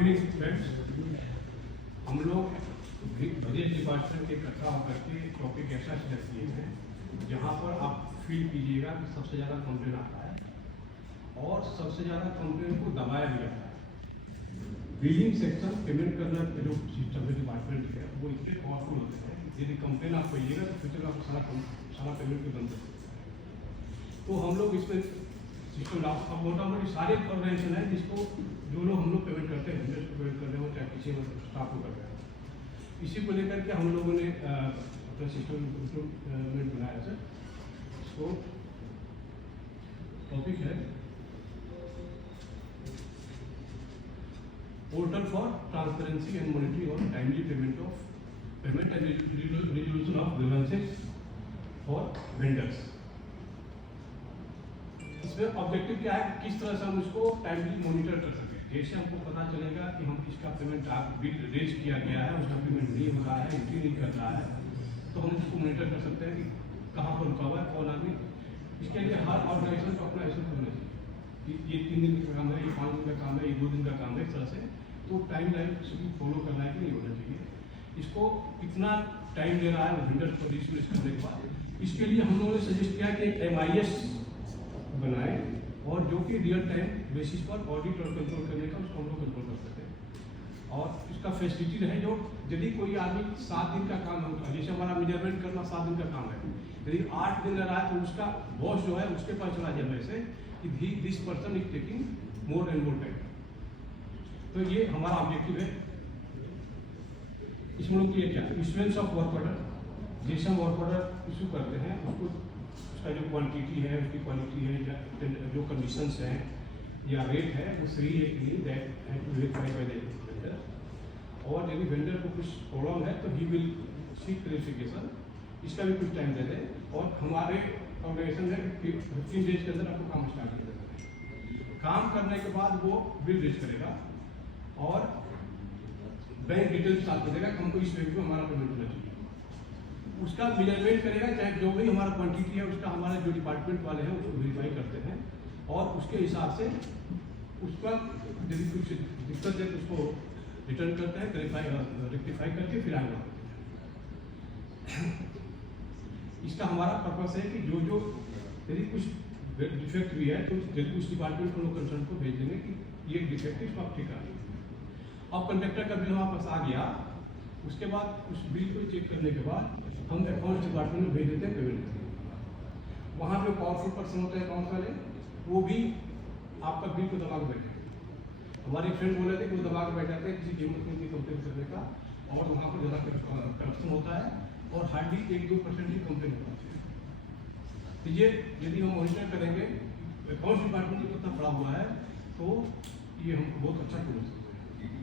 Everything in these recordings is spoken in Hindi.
फ्रेंड्स, हम लोग बजट डिपार्टमेंट के इकट्ठा होकर के टॉपिक ऐसा सिलेक्ट किए हैं जहाँ पर आप फील कीजिएगा कि सबसे ज़्यादा कंप्लेन आता है और सबसे ज़्यादा कंप्लेन को दबाया भी जाता है। बिलिंग सेक्शन पेमेंट करना के जो सिस्टम है डिपार्टमेंट है वो इतने पावरफुल होते हैं, यदि कंप्लेन आप कहिएगा तो फ्यूचर में आपको सारा पेमेंट भी बंद कर सकता है। तो हम लोग इसमें सिस्टम अब मोटा मोटी सारे ऑर्गेनाइजेशन है जिसको जो लोग हम लोग पेमेंट करते हैं बिजनेस को पेमेंट कर रहे हो चाहे किसी स्टाफ को कर रहे हैं, इसी को लेकर के हम लोगों ने अपना सिस्टम इम्प्रूवमेंट बनाया सर। सो टॉपिक है portal for transparency and monitoring on timely payment and resolution of grievances for vendors. इसमें ऑब्जेक्टिव क्या है, किस तरह से हम उसको टाइमली मॉनिटर कर सकें। जैसे हमको पता चलेगा कि हम इसका पेमेंट बिल रेज किया गया है, उसका पेमेंट नहीं हो रहा है, एंट्री नहीं कर रहा है, तो हम उसको मॉनिटर कर सकते हैं कि कहाँ पर रुका हुआ है, कौन आदमी। इसके लिए हर ऑर्गेनाइजेशन को अपना ऐसा करना चाहिए कि ये 3 दिन का काम है, ये 5 दिन का काम है, ये 2 दिन का काम है, इस तरह से तो टाइम लाइन फॉलो करना है कि नहीं होना चाहिए। इसको कितना टाइम ले रहा है वेंडर को रिस्यूज करने के बाद, इसके लिए हम लोगों ने सजेस्ट किया कि MIS बनाए और जो कि रियल टाइम बेसिस पर ऑडिट और कंट्रोल करने का उसको हम लोग कंट्रोल कर सकते हैं। और इसका फैसिलिटी रहे जो यदि कोई आदमी 7 दिन का काम होता है, जैसे हमारा मेजरमेंट करना 7 दिन का काम है, यदि 8 दिन रहा है तो उसका बॉस जो है उसके पास चला जाए वैसे कि this person is taking more and more time. तो ये हमारा ऑब्जेक्टिव है। इसमें लोग ये क्या इशुएंस ऑफ वर्क ऑर्डर, जैसे हम वर्क ऑर्डर इशू करते हैं उसको उसका जो क्वांटिटी है, उसकी क्वालिटी है, जो कंडीशंस हैं या रेट है वो सही है कि नहीं, that have to verify by the vendor. और यदि वेंडर को कुछ प्रॉब्लम है तो ही विल सीक क्लैरिफिकेशन, इसका भी कुछ टाइम दे दें। और हमारे ऑर्गेनाइजेशन है 15 डेज के अंदर आपको काम स्टार्ट कर देना है। काम करने के बाद वो बिल रेज करेगा और बैंक डिटेल्स साथ में देगा, हमको इस बैंक में हमारा पेमेंट होना चाहिए। उसका मेजरमेंट करेगा, चाहे जो भी हमारा क्वांटिटी है उसका हमारे जो डिपार्टमेंट वाले हैं उसको वेरीफाई करते हैं और उसके हिसाब से उसका यदि कुछ दिक्कत है तो उसको रिटर्न करते हैं, रेक्टिफाई करके फिर आगे बढ़ते हैं। इसका हमारा पर्पस है कि जो यदि कुछ डिफेक्ट भी है तो यदि उस डिपार्टमेंट को कंसर्न को भेज देंगे कि ये डिफेक्ट इसको आप ठीक करिए। अब कंट्रैक्टर का बिल हमारे पास आ गया, उसके बाद उस बिल को चेक करने के बाद हम अकाउंट्स डिपार्टमेंट में भेज देते हैं पेमेंट करने। वहाँ पे पावरफुल पर्सन होते हैं अकाउंट्स वाले, वो भी आपका बिल को दबा के बैठे। हमारे फ्रेंड बोले थे कि वो दबा के बैठ जाते हैं किसी कीमत में कंप्लेन करने का, और वहाँ पर ज़्यादा करप्शन होता है और हार्डली 1-2% ही कंप्लेन होता है। तो ये यदि हम मॉनिटर करेंगे अकाउंट्स डिपार्टमेंट में कितना पड़ा हुआ है तो ये हम बहुत अच्छा टूल सकते हैं।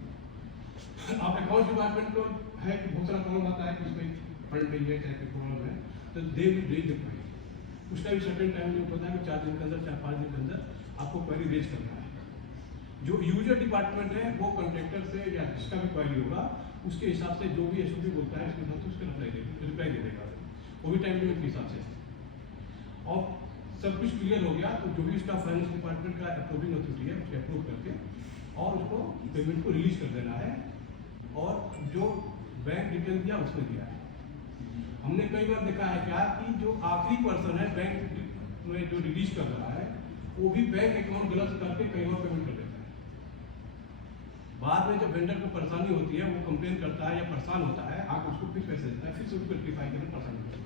आप अकाउंट्स डिपार्टमेंट को है कि बहुत सारा प्रॉब्लम आता है कि इसमें फंड नहीं है, चाहे कोई प्रॉब्लम है, तो they will raise the query. उसका भी सर्टेन टाइम नहीं होता है कि 4 दिन के अंदर, 4-5 दिन के अंदर आपको क्वेरी रेज करना है। जो यूजर डिपार्टमेंट है वो कॉन्ट्रैक्टर से या जिसका भी क्वेरी होगा उसके हिसाब से जो भी SOP बोलता है उसके हिसाब से उसका रिप्लाई दे देगा, वो भी टाइम लिमिट के हिसाब से। और सब कुछ क्लियर हो गया तो जो भी उसका फाइनेंस डिपार्टमेंट का अप्रूविंग अथॉरिटी है उसके अप्रूव करके और उसको पेमेंट को रिलीज कर देना है। और जो बैंक डिटेल दिया उसमें दिया है। हमने कई बार देखा है क्या कि जो आखिरी पर्सन है बैंक में जो रिलीज कर रहा है वो भी बैंक अकाउंट गलत करके कई बार पेमेंट कर देता है। बाद में जब वेंडर को परेशानी होती है, वो कंप्लेन करता है या परेशान होता है, आप उसको फिर पैसे देता है, फिर से उसको रेक्टिफाई करने परेशानी होती है।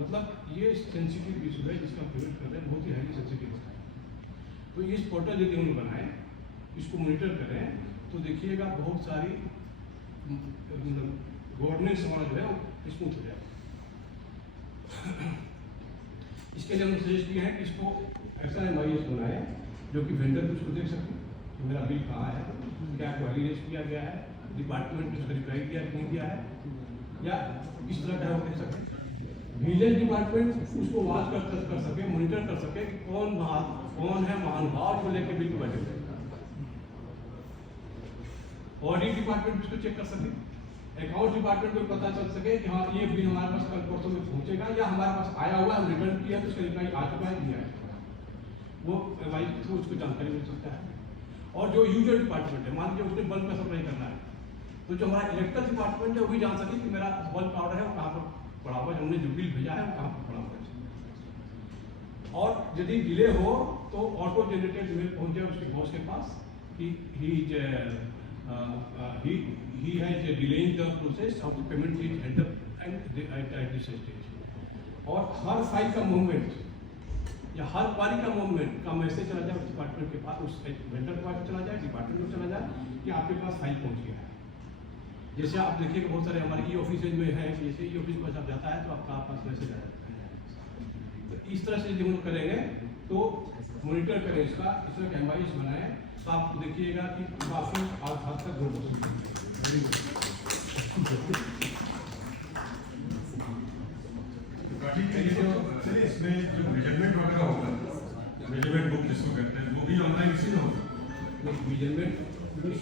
मतलब ये सेंसिटिव इशू है जिसका पेमेंट कर रहे हैं, बहुत ही हाईली सेंसिटिव होता है। तो इस पोर्टल यदि हम बनाए, इसको मॉनिटर करें तो देखिएगा बहुत सारी गवर्नेंस हमारा जो है वो स्मूथ हो जाएगा। इसके लिए हमने सजेस्ट किया है कि इसको ऐसा MIS बनाए जो कि वेंडर को उसको देख सके कि मेरा बिल कहाँ है, क्या क्वारी रेज किया गया है, डिपार्टमेंट ने उसका रिप्लाई दिया कि नहीं दिया है, या इस तरह का वो देख सके। विजिलेंस डिपार्टमेंट उसको वॉच कर सके, मॉनिटर कर सके कि कौन है महानुभाव को लेकर बिल को बैठे हुए। ऑडिट डिपार्टमेंट उसको चेक कर सके, अकाउंट डिपार्टमेंट को पता चल सके कि हाँ ये बिल हमारे पास कल परसों में पहुंचेगा या हमारे पास आया हुआ है, हम रिटर्न किया तो उसका रिप्लाई आ चुका है, नहीं आया, वो MIS के थ्रू उसको जानकारी मिल सकता है। और जो यूजर डिपार्टमेंट है, मान लीजिए उसने बल्ब का सप्लाई करना है, तो जो हमारा इलेक्ट्रिकल डिपार्टमेंट है वो भी जान सके कि मेरा बल्ब ऑर्डर है वो कहाँ पर पड़ा हुआ है, हमने जो बिल भेजा है वो कहाँ पर पड़ा हुआ है। और यदि डिले हो तो ऑटो जनरेटेड मेल पहुंच जाए उसके बॉस के पास कि he has delaying the process of the payment is at this stage। और हर फाइल का मूवमेंट या हर क्वारी का मूवमेंट का मैसेज चला जाए उस डिपार्टमेंट के पास, उस वेंडर के पास चला जाए, डिपार्टमेंट में चला जाए कि आपके पास फाइल पहुंच गया है। जैसे आप देखिए बहुत सारे हमारे ई ऑफिस में है, जैसे ई ऑफिस में सब जाता है तो आपका पास मैसेज आ जाता है। तो इस तरह से जब हम करेंगे तो मॉनिटर करें इसका, इस तरह कैमराइज बनाए तो आप देखिएगा कि काफ़ी हद तक ग्रोथ हो सकती है। चलिए इसमें जो मेजरमेंट वगैरह होगा, मेजरमेंट बुक जिसको कहते हैं, वो भी ऑनलाइन इसी में होगा। मेजरमेंट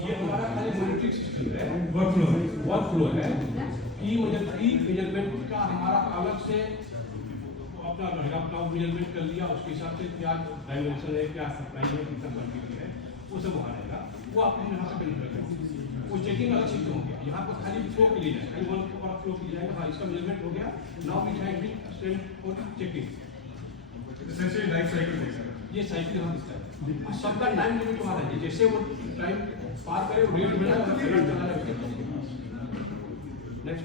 ये हमारा खाली मॉनिटरिंग सिस्टम है, वर्कफ्लो है। ई मेजरमेंट का हमारा अलग से अपना रहेगा, अपना मेजरमेंट कर लिया, उसके हिसाब से क्या डायमेंशन है, क्या सप्लाई है, कितना क्वांटिटी है, वो सब वहाँ रहेगा। वो आप यहाँ से बेनिफिट करेंगे, वो चेकिंग अलग चीज़ हो गया। यहाँ पर खाली फ्लो के लिए जाए, खाली वन और फ्लो के लिए जाएगा। हाँ, इसका मेजरमेंट हो गया, now we have been send for checking. Essentially life cycle देखा है। ये साइकिल यहाँ दिखता है, सबका टाइम लिमिट वहाँ है, जैसे वो टाइम पार करे वो रेट मिला चला है। नेक्स्ट